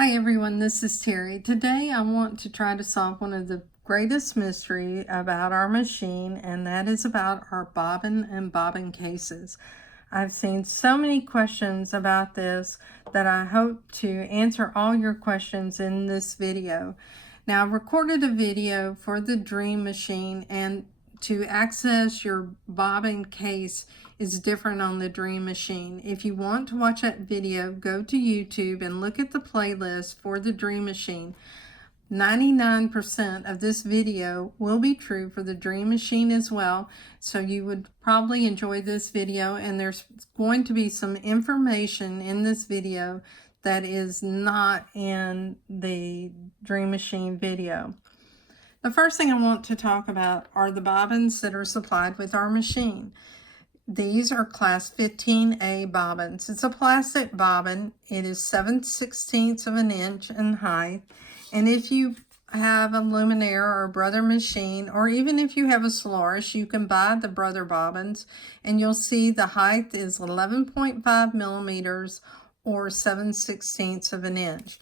Hi everyone, this is Terry. Today I want to try to solve one of the greatest mystery about our machine, and that is about our bobbin and bobbin cases. I've seen so many questions about this that I hope to answer all your questions in this video. Now, I've recorded a video for the Dream Machine, and to access your bobbin case is different on the Dream Machine. If you want to watch that video, go to YouTube and look at the playlist for the Dream Machine. 99% of this video will be true for the Dream Machine as well, so you would probably enjoy this video, and there's going to be some information in this video that is not in the Dream Machine video. The first thing I want to talk about are the bobbins that are supplied with our machine. These are class 15A bobbins. It's a plastic bobbin. It is 7/16 of an inch in height. And if you have a Luminaire or a Brother machine, or even if you have a Solaris, you can buy the Brother bobbins, and you'll see the height is 11.5 millimeters or 7/16 of an inch.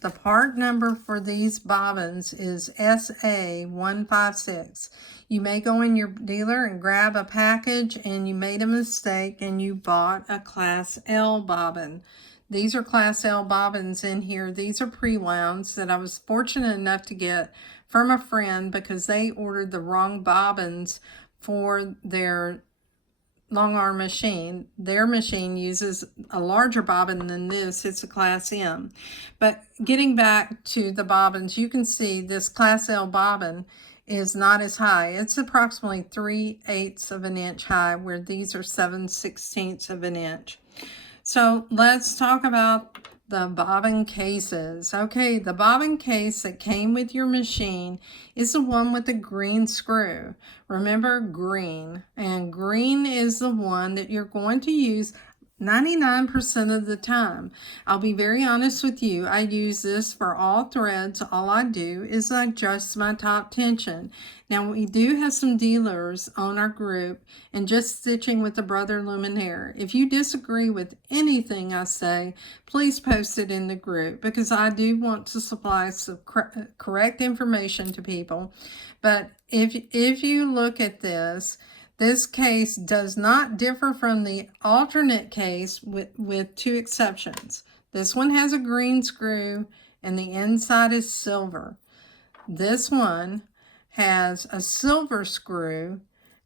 The part number for these bobbins is SA156. You may go in your dealer and grab a package and you made a mistake and you bought a Class L bobbin. These are Class L bobbins in here. These are pre-wounds that I was fortunate enough to get from a friend because they ordered the wrong bobbins for their long arm machine. Their machine uses a larger bobbin than this. It's a Class M. But getting back to the bobbins, you can see this Class L bobbin is not as high. It's approximately 3/8 of an inch high, where these are 7/16 of an inch. So let's talk about the bobbin cases. Okay, the bobbin case that came with your machine is the one with the green screw. Remember, green. And green is the one that you're going to use 99% of the time. I'll be very honest with you. I use this for all threads. All I do is adjust my top tension. Now, we do have some dealers on our group and just stitching with the Brother Luminaire. If you disagree with anything I say, please post it in the group, because I do want to supply some correct information to people. But if you look at this case does not differ from the alternate case with two exceptions. This one has a green screw and the inside is silver. This one has a silver screw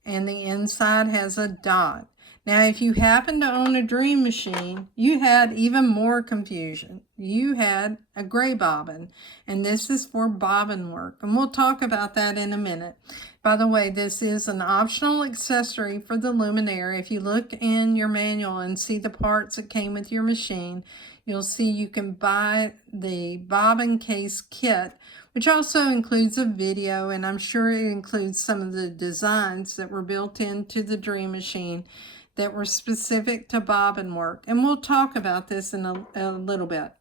and the inside has a dot. Now, if you happen to own a Dream Machine, you had even more confusion. You had a gray bobbin, and this is for bobbin work, and we'll talk about that in a minute. By the way, this is an optional accessory for the Luminaire. If you look in your manual and see the parts that came with your machine, you'll see you can buy the Bobbin Case kit, which also includes a video, and I'm sure it includes some of the designs that were built into the Dream Machine that were specific to bobbin work. And we'll talk about this in a little bit.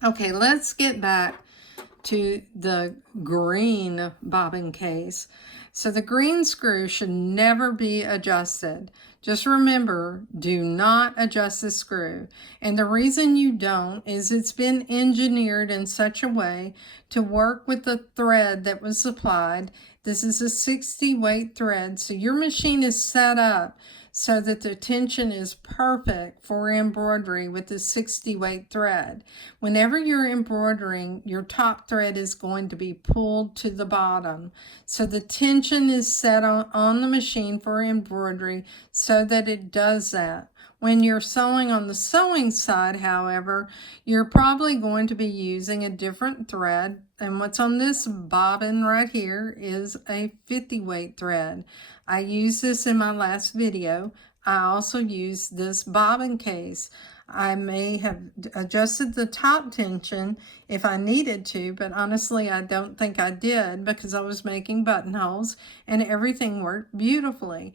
Okay, let's get back to the green bobbin case. So the green screw should never be adjusted. Just remember, do not adjust the screw. And the reason you don't is it's been engineered in such a way to work with the thread that was supplied. This is a 60 weight thread, so your machine is set up so that the tension is perfect for embroidery with the 60 weight thread. Whenever you're embroidering, your top thread is going to be pulled to the bottom. So the tension is set on the machine for embroidery so that it does that. When you're sewing on the sewing side, however, you're probably going to be using a different thread. And what's on this bobbin right here is a 50 weight thread. I used this in my last video. I also used this bobbin case. I may have adjusted the top tension if I needed to, but honestly, I don't think I did, because I was making buttonholes and everything worked beautifully.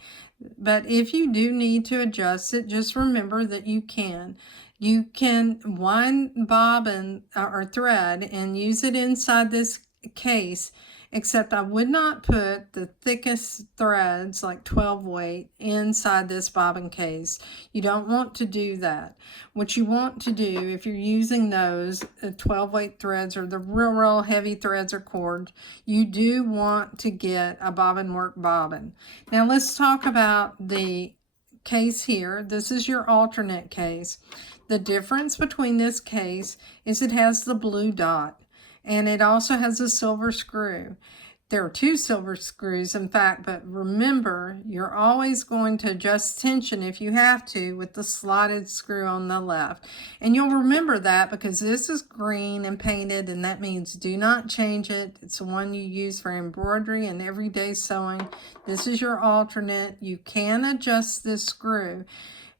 But if you do need to adjust it, just remember that you can. You can wind bobbin or thread and use it inside this case except I would not put the thickest threads, like 12 weight, inside this bobbin case. You don't want to do that. What you want to do, if you're using those 12 weight threads or the real heavy threads or cord, you do want to get a bobbin work bobbin. Now let's talk about the case here. This is your alternate case. The difference between this case is it has the blue dot, and it also has a silver screw. There are 2 silver screws, in fact, but remember, you're always going to adjust tension if you have to with the slotted screw on the left. And you'll remember that because this is green and painted, and that means do not change it. It's the one you use for embroidery and everyday sewing. This is your alternate. You can adjust this screw.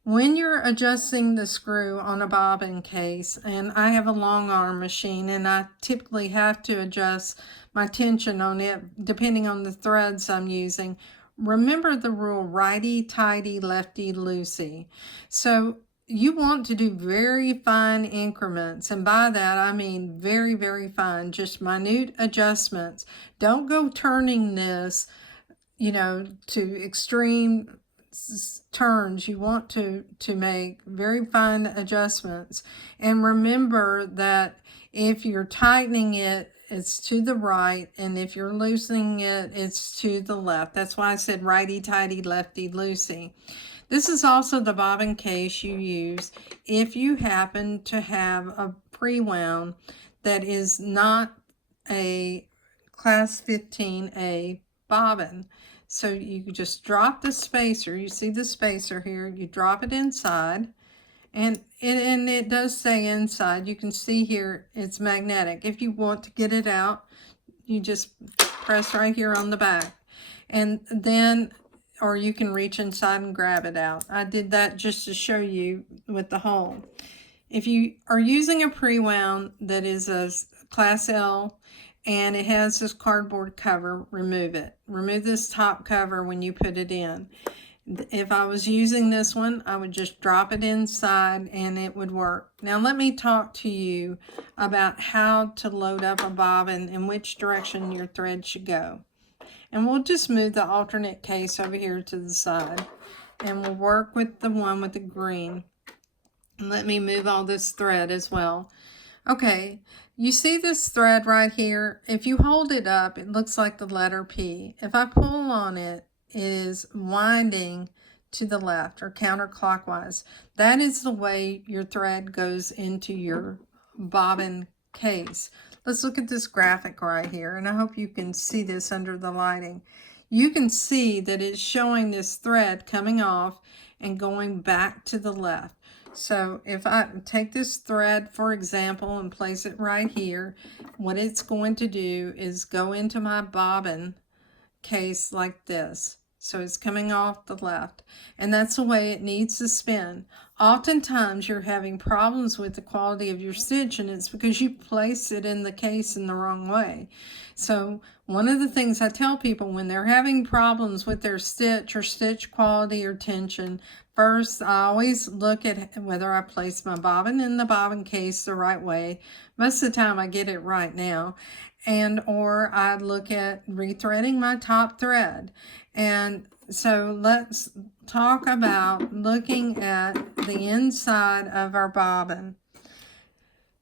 When you're adjusting the screw on a bobbin case, and I have a long arm machine, and I typically have to adjust my tension on it depending on the threads I'm using, remember the rule righty-tighty, lefty-loosey. So you want to do very fine increments, and by that I mean very fine, just minute adjustments. Don't go turning this, to extreme turns. You want to make very fine adjustments, and remember that if you're tightening it, it's to the right, and if you're loosening it, it's to the left. That's why I said righty-tighty, lefty-loosey. This is also the bobbin case you use if you happen to have a pre-wound that is not a class 15A bobbin. So you just drop the spacer. You see the spacer here. You drop it inside, and it does say inside. You can see here it's magnetic. If you want to get it out, you just press right here on the back, and then, or you can reach inside and grab it out. I did that just to show you with the hole. If you are using a pre-wound that is a class L, and it has this cardboard cover, remove it. Remove this top cover when you put it in. If I was using this one, I would just drop it inside and it would work. Now let me talk to you about how to load up a bobbin and which direction your thread should go. And we'll just move the alternate case over here to the side, and we'll work with the one with the green. And let me move all this thread as well. Okay, you see this thread right here? If you hold it up, it looks like the letter P. If I pull on it, it is winding to the left or counterclockwise. That is the way your thread goes into your bobbin case. Let's look at this graphic right here, and I hope you can see this under the lighting. You can see that it's showing this thread coming off and going back to the left. So if I take this thread, for example, and place it right here, what it's going to do is go into my bobbin case like this. So it's coming off the left, and that's the way it needs to spin. Oftentimes you're having problems with the quality of your stitch, and it's because you place it in the case in the wrong way. So one of the things I tell people when they're having problems with their stitch or stitch quality or tension, first I always look at whether I place my bobbin in the bobbin case the right way. Most of the time I get it right now. Or I look at rethreading my top thread. And so let's talk about looking at the inside of our bobbin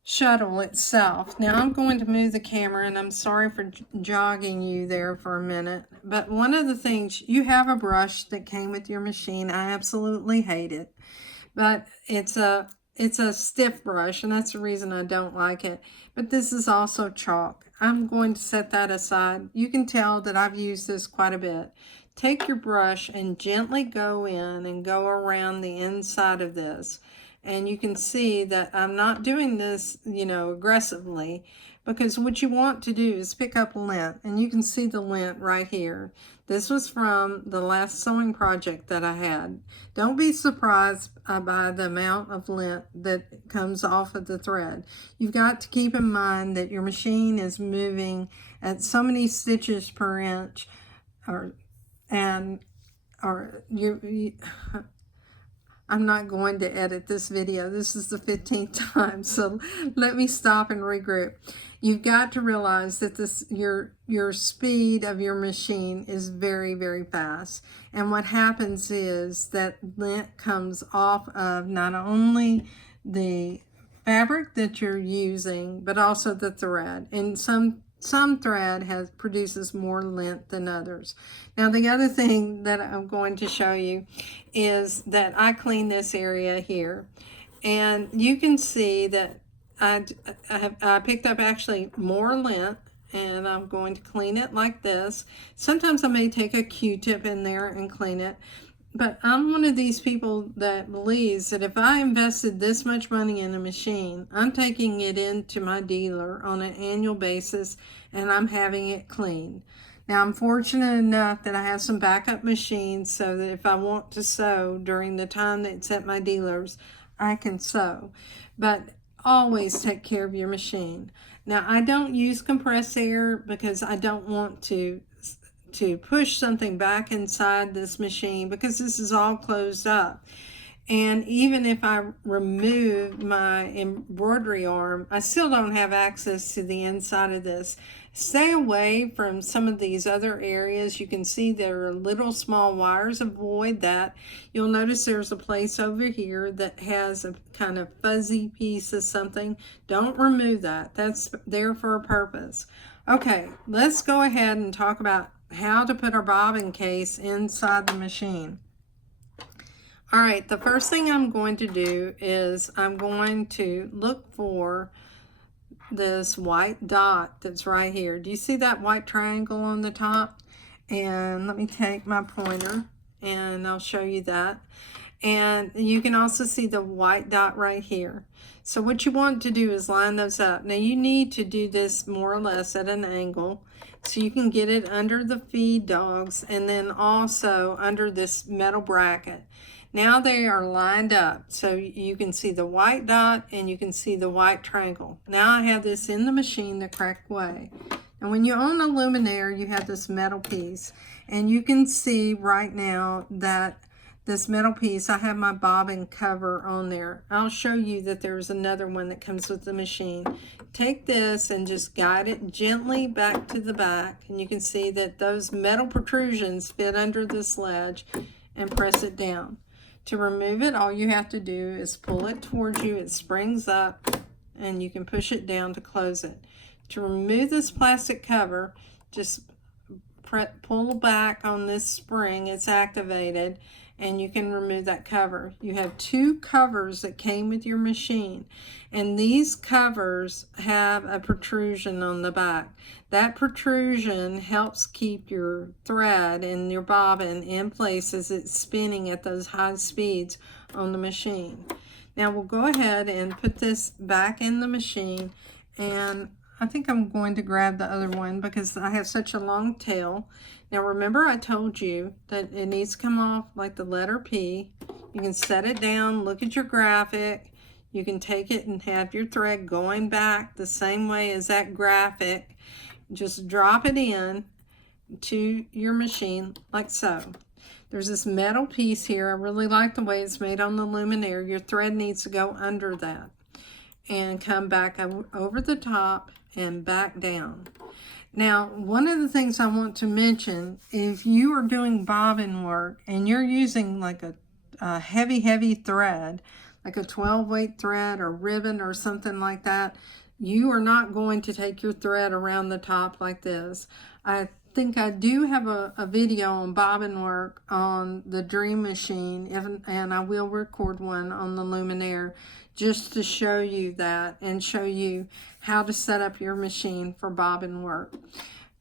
shuttle itself. Now I'm going to move the camera, and I'm sorry for jogging you there for a minute, but one of the things, you have a brush that came with your machine. I absolutely hate it, but it's a stiff brush, and that's the reason I don't like it. But this is also chalk. I'm going to set that aside. You can tell that I've used this quite a bit. Take your brush and gently go in and go around the inside of this. And you can see that I'm not doing this, aggressively, because what you want to do is pick up lint, and you can see the lint right here. This was from the last sewing project that I had. Don't be surprised by the amount of lint that comes off of the thread. You've got to keep in mind that your machine is moving at so many stitches per inch, I'm not going to edit this video. This is the 15th time, so let me stop and regroup. You've got to realize that your speed of your machine is very, very fast. And what happens is that lint comes off of not only the fabric that you're using, but also the thread. And some thread produces more lint than others. Now, the other thing that I'm going to show you is that I clean this area here. And you can see that I picked up actually more lint, and I'm going to clean it like this. Sometimes I may take a Q-tip in there and clean it. But I'm one of these people that believes that if I invested this much money in a machine, I'm taking it into my dealer on an annual basis and I'm having it cleaned. Now, I'm fortunate enough that I have some backup machines so that if I want to sew during the time that it's at my dealer's, I can sew. But always take care of your machine. Now, I don't use compressed air because I don't want to push something back inside this machine because this is all closed up. And even if I remove my embroidery arm, I still don't have access to the inside of this. Stay away from some of these other areas. You can see there are little small wires. Avoid that. You'll notice there's a place over here that has a kind of fuzzy piece of something. Don't remove that. That's there for a purpose. Okay, let's go ahead and talk about how to put our bobbin case inside the machine. All right, the first thing I'm going to do is I'm going to look for this white dot that's right here. Do you see that white triangle on the top? And let me take my pointer and I'll show you that. And you can also see the white dot right here. So what you want to do is line those up. Now you need to do this more or less at an angle so you can get it under the feed dogs and then also under this metal bracket. Now they are lined up so you can see the white dot and you can see the white triangle. Now I have this in the machine the correct way. And when you own a Luminaire, you have this metal piece. And you can see right now that this metal piece, I have my bobbin cover on there. I'll show you that there's another one that comes with the machine. Take this and just guide it gently back to the back. And you can see that those metal protrusions fit under this ledge and press it down. To remove it, all you have to do is pull it towards you. It springs up and you can push it down to close it. To remove this plastic cover, just pull back on this spring. It's activated and you can remove that cover. You have two covers that came with your machine, and these covers have a protrusion on the back. That protrusion helps keep your thread and your bobbin in place as it's spinning at those high speeds on the machine. Now we'll go ahead and put this back in the machine, and I think I'm going to grab the other one because I have such a long tail. Now remember I told you that it needs to come off like the letter P. You can set it down, look at your graphic. You can take it and have your thread going back the same way as that graphic. Just drop it in to your machine like so. There's this metal piece here. I really like the way it's made on the Luminaire. Your thread needs to go under that and come back over the top and back down. Now, one of the things I want to mention, if you are doing bobbin work and you're using like a heavy thread, like a 12 weight thread or ribbon or something like that, you are not going to take your thread around the top like this. I think I do have a video on bobbin work on the Dream Machine, and I will record one on the Luminaire just to show you that and show you how to set up your machine for bobbin work.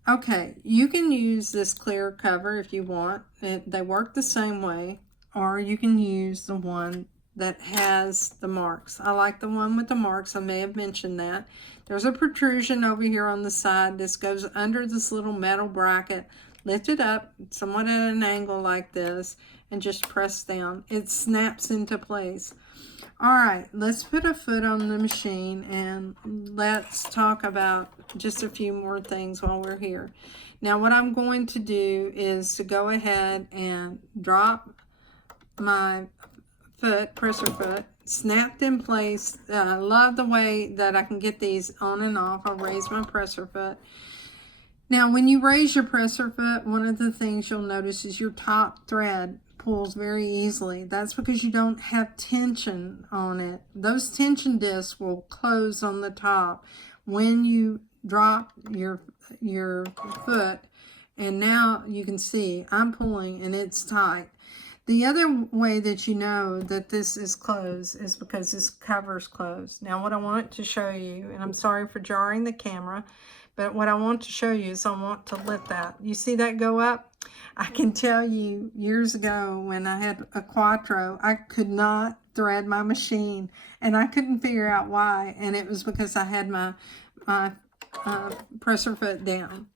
Okay, you can use this clear cover if you want. They work the same way, or you can use the one that has the marks. I like the one with the marks. I may have mentioned that. There's a protrusion over here on the side. This goes under this little metal bracket. Lift it up somewhat at an angle like this and just press down. It snaps into place. All right, let's put a foot on the machine and let's talk about just a few more things while we're here. Now what I'm going to do is to go ahead and drop my foot, presser foot, snapped in place. I love the way that I can get these on and off. I'll raise my presser foot. Now, when you raise your presser foot, one of the things you'll notice is your top thread pulls very easily. That's because you don't have tension on it. Those tension discs will close on the top when you drop your foot. And now you can see I'm pulling and it's tight. The other way that you know that this is closed is because this cover's closed. Now what I want to show you, and I'm sorry for jarring the camera, but what I want to show you is I want to lift that. You see that go up? I can tell you years ago when I had a Quattro, I could not thread my machine and I couldn't figure out why. And it was because I had my presser foot down.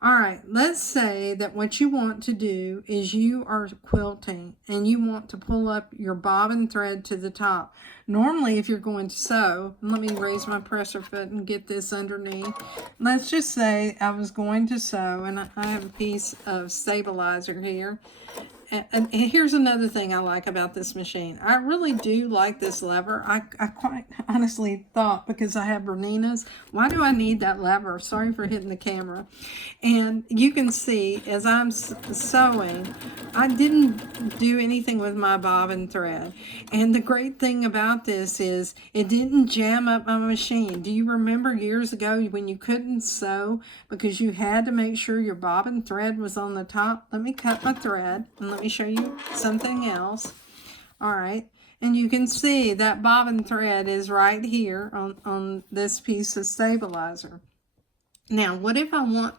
All right, let's say that what you want to do is you are quilting and you want to pull up your bobbin thread to the top. Normally, if you're going to sew, let me raise my presser foot and get this underneath. Let's just say I was going to sew and I have a piece of stabilizer here. And here's another thing I like about this machine. I really do like this lever. I quite honestly thought, because I have Berninas, why do I need that lever? Sorry for hitting the camera. And you can see as I'm sewing, I didn't do anything with my bobbin thread. And the great thing about this is it didn't jam up my machine. Do you remember years ago when you couldn't sew because you had to make sure your bobbin thread was on the top? Let me cut my thread and let me show you something else. All right, and you can see that bobbin thread is right here on this piece of stabilizer. Now, what if I want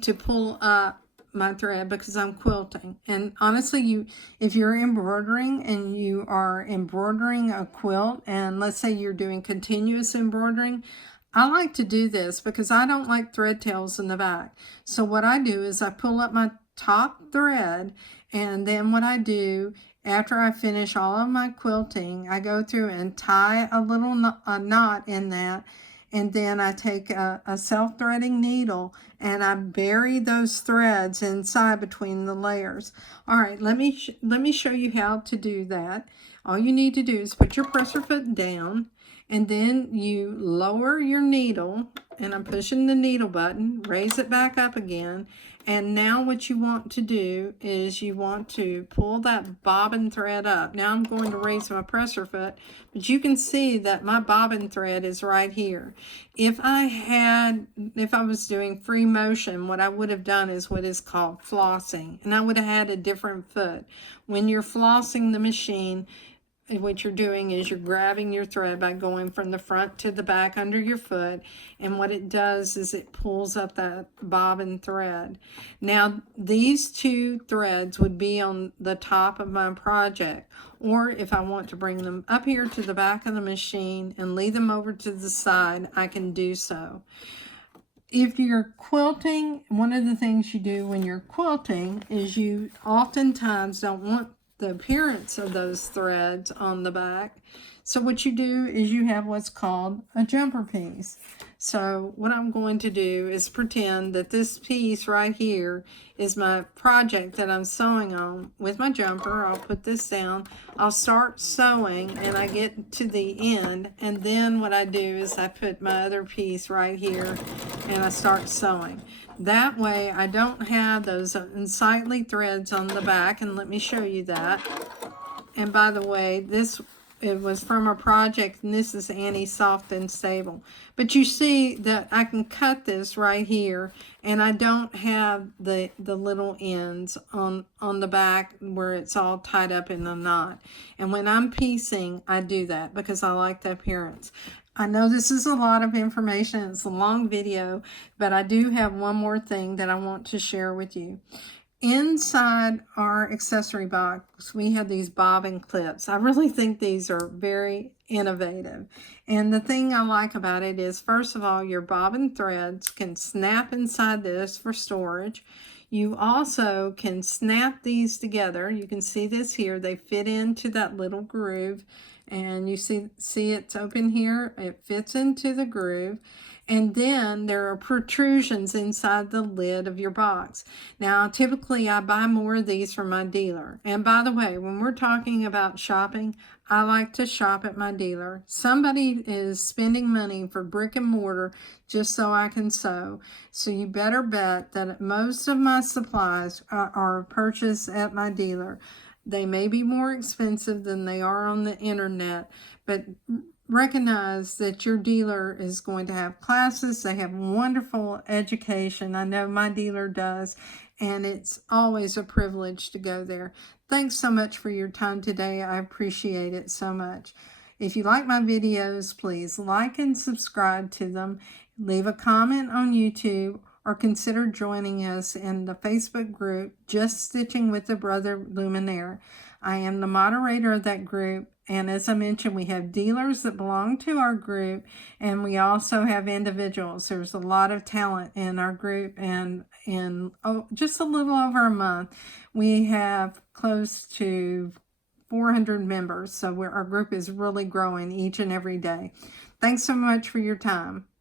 to pull up my thread because I'm quilting? And honestly, if you're embroidering and you are embroidering a quilt, and let's say you're doing continuous embroidering, I like to do this because I don't like thread tails in the back. So what I do is I pull up my top thread, and then what I do after I finish all of my quilting, I go through and tie a little knot in that, and then I take a self-threading needle and I bury those threads inside between the layers. All right, let me show you how to do that. All you need to do is put your presser foot down, and then you lower your needle, and I'm pushing the needle button, raise it back up again. And now what you want to do is you want to pull that bobbin thread up. Now I'm going to raise my presser foot, but you can see that my bobbin thread is right here. If I was doing free motion, what I would have done is what is called flossing, and I would have had a different foot. When you're flossing the machine, what you're doing is you're grabbing your thread by going from the front to the back under your foot, and what it does is it pulls up that bobbin thread. Now these two threads would be on the top of my project, or if I want to bring them up here to the back of the machine and lead them over to the side, I can do so. If you're quilting, one of the things you do when you're quilting is you oftentimes don't want the appearance of those threads on the back. So what you do is you have what's called a jumper piece. So what I'm going to do is pretend that this piece right here is my project that I'm sewing on with my jumper. I'll put this down, I'll start sewing, and I get to the end, and then what I do is I put my other piece right here and I start sewing. That way I don't have those unsightly threads on the back, and let me show you that. And by the way, it was from a project, and this is anti-soft and stable. But you see that I can cut this right here, and I don't have the little ends on the back where it's all tied up in a knot. And when I'm piecing, I do that because I like the appearance. I know this is a lot of information, it's a long video, but I do have one more thing that I want to share with you. Inside our accessory box, we have these bobbin clips. I really think these are very innovative. And the thing I like about it is, first of all, your bobbin threads can snap inside this for storage. You also can snap these together. You can see this here. They fit into that little groove. And you see it's open here. It fits into the groove. And then there are protrusions inside the lid of your box. Now, typically I buy more of these from my dealer. And by the way, when we're talking about shopping, I like to shop at my dealer. Somebody is spending money for brick and mortar just so I can sew. So you better bet that most of my supplies are purchased at my dealer. They may be more expensive than they are on the internet, but recognize that your dealer is going to have classes. They have wonderful education. I know my dealer does, and it's always a privilege to go there. Thanks so much for your time today. I appreciate it so much. If you like my videos, please like and subscribe to them. Leave a comment on YouTube, or consider joining us in the Facebook group, Just Stitching with the Brother Luminaire. I am the moderator of that group, and as I mentioned, we have dealers that belong to our group, and we also have individuals. There's a lot of talent in our group, and in just a little over a month, we have close to 400 members, so our group is really growing each and every day. Thanks so much for your time.